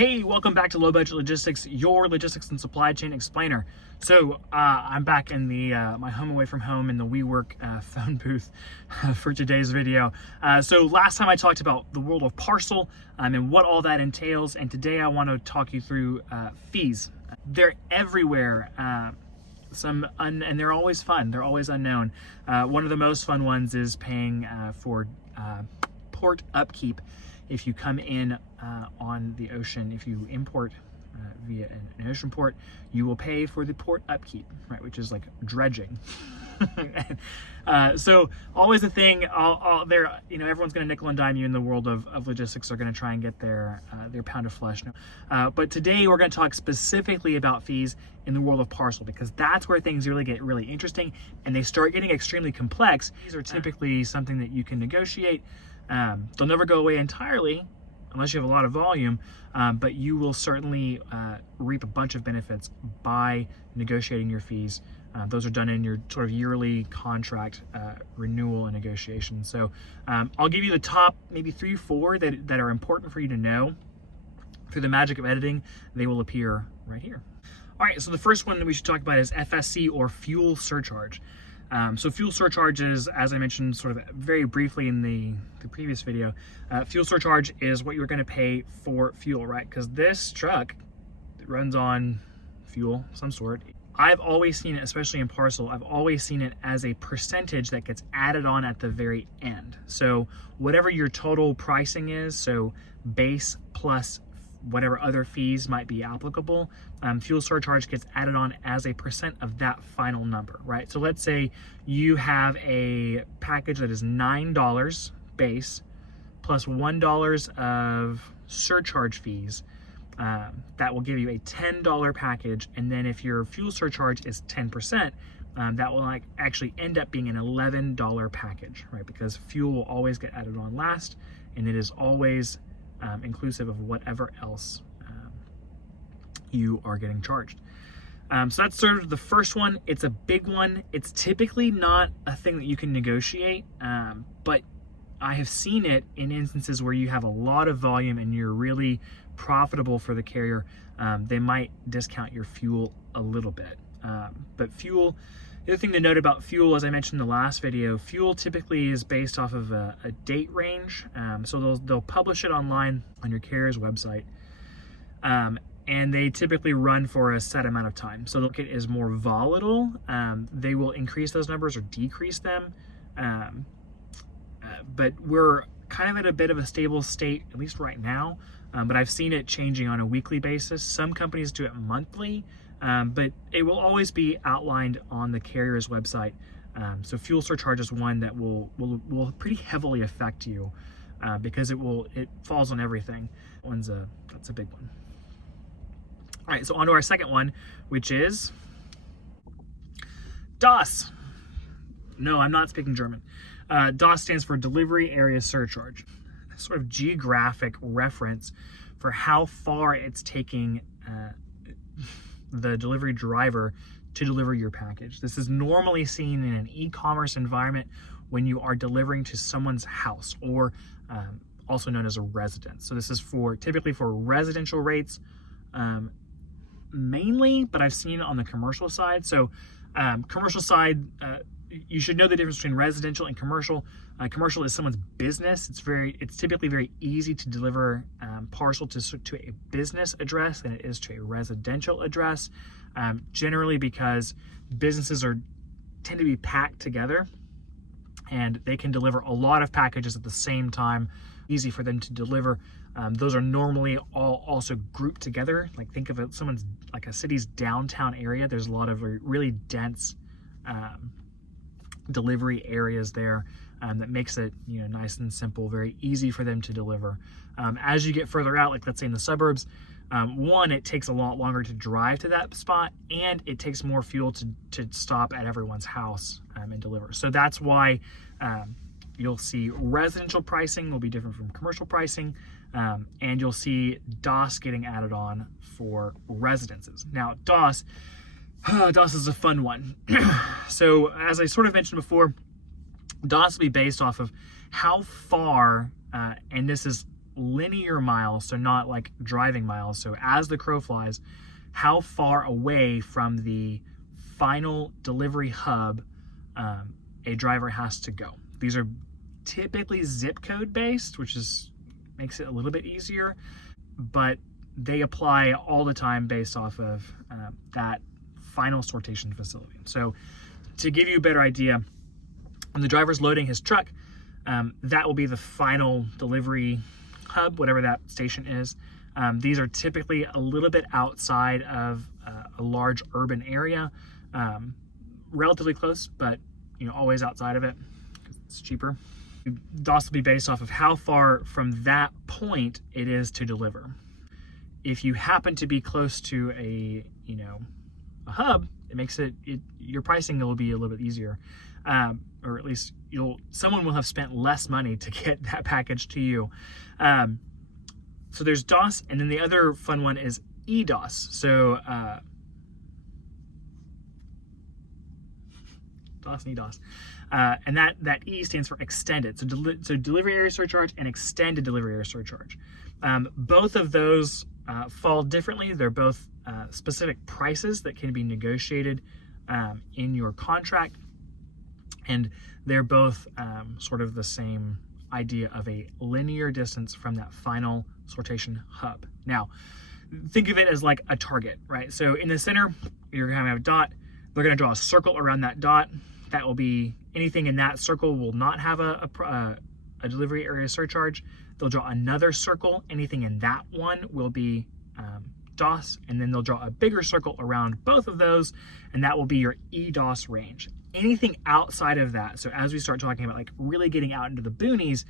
Hey, welcome back to Low Budget Logistics, your logistics and supply chain explainer. So I'm back in the my home away from home in the WeWork phone booth for today's video. So last time I talked about the world of parcel and what all that entails, and today I want to talk you through fees. They're everywhere. And they're always fun. They're always unknown. One of the most fun ones is paying for port upkeep. If you come in on the ocean, if you import via an ocean port, you will pay for the port upkeep, right? Which is like dredging. So always a thing. Everyone's going to nickel and dime you in the world of logistics. They're going to try and get their pound of flesh. But today we're going to talk specifically about fees in the world of parcel, because that's where things really get really interesting and they start getting extremely complex. These are typically something that you can negotiate. They'll never go away entirely unless you have a lot of volume, but you will certainly reap a bunch of benefits by negotiating your fees. Those are done in your sort of yearly contract renewal and negotiation. So I'll give you the top maybe 3 or 4 that are important for you to know. Through the magic of editing, they will appear right here. All right, so the first one that we should talk about is FSC, or fuel surcharge. So fuel surcharges, as I mentioned sort of very briefly in the previous video, fuel surcharge is what you're going to pay for fuel, right? Because this truck runs on fuel of some sort. I've always seen it, especially in parcel, I've always seen it as a percentage that gets added on at the very end. So whatever your total pricing is, so base plus whatever other fees might be applicable, fuel surcharge gets added on as a percent of that final number, right? So let's say you have a package that is $9 base plus $1 of surcharge fees. That will give you a $10 package, and then if your fuel surcharge is 10%, that will actually end up being an $11 package, right? Because fuel will always get added on last, and it is always inclusive of whatever else you are getting charged. So that's sort of the first one. It's a big one. It's typically not a thing that you can negotiate, but I have seen it in instances where you have a lot of volume and you're really profitable for the carrier. They might discount your fuel a little bit. But fuel, the other thing to note about fuel, as I mentioned in the last video, fuel typically is based off of a date range. So they'll publish it online on your carrier's website. And they typically run for a set amount of time. So the market is more volatile. They will increase those numbers or decrease them. But we're kind of at a bit of a stable state, at least right now. But I've seen it changing on a weekly basis. Some companies do it monthly. But it will always be outlined on the carrier's website. So fuel surcharge is one that will pretty heavily affect you because it falls on everything. That's a big one. All right, so on to our second one, which is EDAS. No, I'm not speaking German. EDAS stands for Delivery Area Surcharge. Sort of geographic reference for how far it's taking the delivery driver to deliver your package. This is normally seen in an e-commerce environment when you are delivering to someone's house, or also known as a residence. So this is typically for residential rates mainly, but I've seen it on the commercial side. So commercial side, you should know the difference between residential and commercial. Commercial is someone's business. It's typically very easy to deliver parcel to a business address than it is to a residential address, generally because businesses tend to be packed together and they can deliver a lot of packages at the same time, easy for them to deliver. Those are normally all also grouped together. Like think of it, like a city's downtown area. There's a lot of really dense delivery areas there that makes it nice and simple, very easy for them to deliver. As you get further out, like let's say in the suburbs, one, it takes a lot longer to drive to that spot, and it takes more fuel to stop at everyone's house and deliver. So that's why you'll see residential pricing will be different from commercial pricing, and you'll see EDAS getting added on for residences. Now EDAS is a fun one. So as I sort of mentioned before, EDAS will be based off of how far, and this is linear miles, so not like driving miles. So as the crow flies, how far away from the final delivery hub a driver has to go. These are typically zip code based, which makes it a little bit easier, but they apply all the time based off of that final sortation facility. So to give you a better idea, when the driver's loading his truck, that will be the final delivery hub, whatever that station is. These are typically a little bit outside of a large urban area, relatively close, but always outside of it because it's cheaper. DOS will be based off of how far from that point it is to deliver. If you happen to be close to a hub, it makes your pricing will be a little bit easier, or at least someone will have spent less money to get that package to you. So there's DOS, and then the other fun one is EDAS. So DOS and EDAS. And that E stands for extended. So delivery area surcharge and extended delivery area surcharge. Both of those fall differently. They're both specific prices that can be negotiated in your contract. And they're both sort of the same idea of a linear distance from that final sortation hub. Now, think of it as like a target, right? So in the center, you're gonna have a dot. They're gonna draw a circle around that dot. That will be anything in that circle will not have a delivery area surcharge. They'll draw another circle. Anything in that one will be DOS, and then they'll draw a bigger circle around both of those, and that will be your EDAS range. Anything outside of that, so as we start talking about like really getting out into the boonies,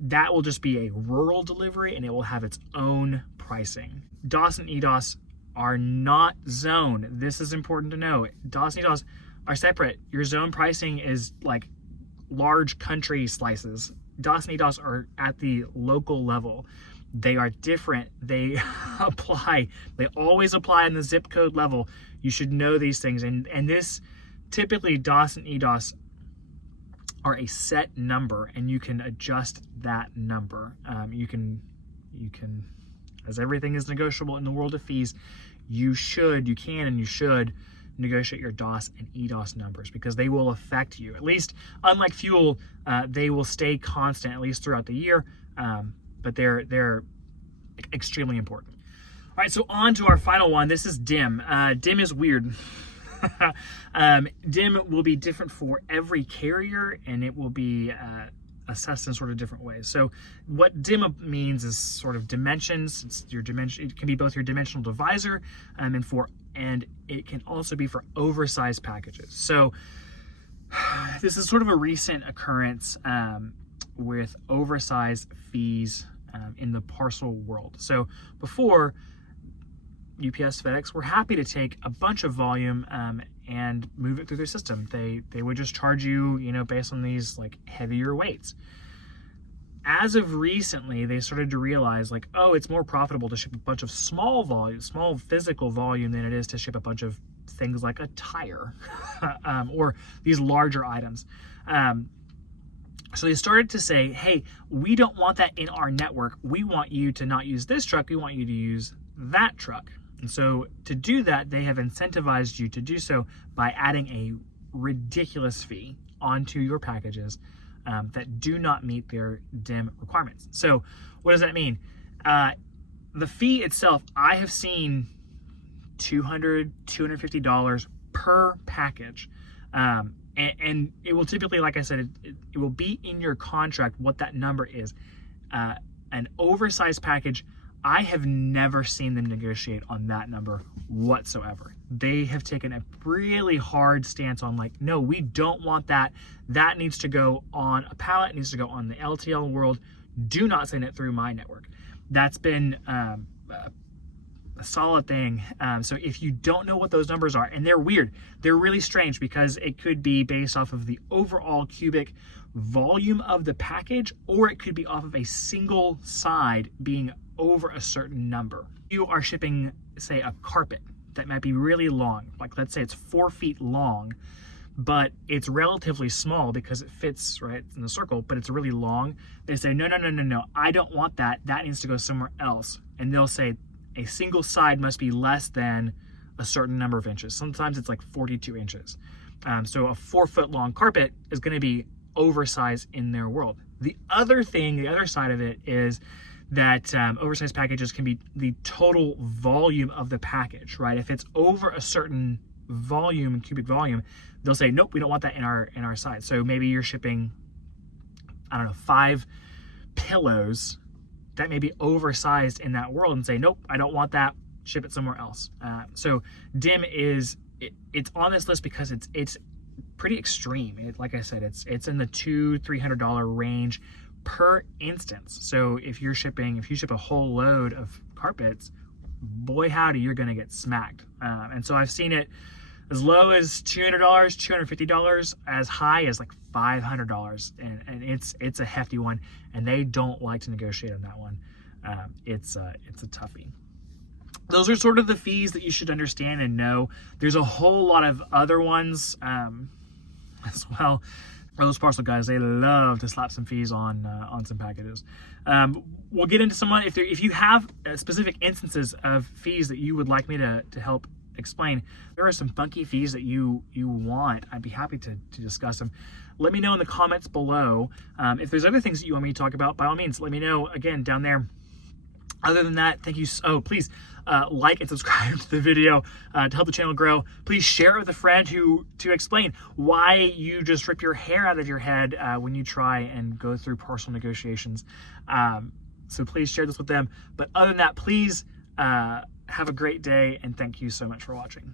that will just be a rural delivery and it will have its own pricing. DOS and EDAS are not zone. This is important to know. DOS and EDAS are separate. Your zone pricing is like large country slices. DOS and EDAS are at the local level. They are different. They always apply on the zip code level. You should know these things. And this, typically DOS and EDAS are a set number, and you can adjust that number. You can, as everything is negotiable in the world of fees, you should negotiate your DOS and EDAS numbers because they will affect you. At least, unlike fuel, they will stay constant at least throughout the year, but they're extremely important. All right, so on to our final one. This is DIM. DIM is weird. DIM will be different for every carrier, and it will be assessed in sort of different ways. So what DIM means is sort of dimensions. It's your dimension. It can be both your dimensional divisor and it can also be for oversized packages. So this is sort of a recent occurrence with oversized fees in the parcel world. So before, UPS, FedEx were happy to take a bunch of volume and move it through their system. They would just charge you, based on these like heavier weights. As of recently, they started to realize like, oh, it's more profitable to ship a bunch of small physical volume than it is to ship a bunch of things like a tire or these larger items. So they started to say, hey, we don't want that in our network. We want you to not use this truck. We want you to use that truck. And so to do that, they have incentivized you to do so by adding a ridiculous fee onto your packages that do not meet their DIM requirements. So what does that mean? The fee itself, I have seen $200, $250 per package. And it will typically, like I said, it will be in your contract what that number is. An oversized package, I have never seen them negotiate on that number whatsoever. They have taken a really hard stance on like, no, we don't want that. That needs to go on a pallet, it needs to go on the LTL world. Do not send it through my network. That's been a solid thing. So if you don't know what those numbers are, and they're weird, they're really strange because it could be based off of the overall cubic volume of the package, or it could be off of a single side being over a certain number. You are shipping, say, a carpet that might be really long, like let's say it's 4 feet long. but it's relatively small because it fits right in the circle, but it's really long. They say, no, I don't want that. That needs to go somewhere else. And they'll say a single side must be less than a certain number of inches. Sometimes it's like 42 inches. So a 4-foot long carpet is going to be oversized in their world. The other side of it is that oversized packages can be the total volume of the package, right? If it's over a certain volume, cubic volume, they'll say, nope, we don't want that in our size. So maybe you're shipping, I don't know, 5 pillows that may be oversized in that world, and say, nope, I don't want that, ship it somewhere else. So DIM it's on this list because it's pretty extreme. Like I said, it's in the $200-300 range per instance. So if you ship a whole load of carpets, boy howdy, you're gonna get smacked. And so I've seen it as low as $200, $250, as high as like $500, and it's a hefty one, and they don't like to negotiate on that one. It's a toughie. Those are sort of the fees that you should understand and know. There's a whole lot of other ones as well. For those parcel guys, they love to slap some fees on some packages. We'll get into some if you have specific instances of fees that you would like me to help explain. There are some funky fees that you want. I'd be happy to discuss them. Let me know in the comments below. If there's other things that you want me to talk about, by all means, let me know again down there. Other than that, thank you. Please like and subscribe to the video to help the channel grow. Please share it with a friend to explain why you just rip your hair out of your head when you try and go through parcel negotiations. So please share this with them. But other than that, please have a great day, and thank you so much for watching.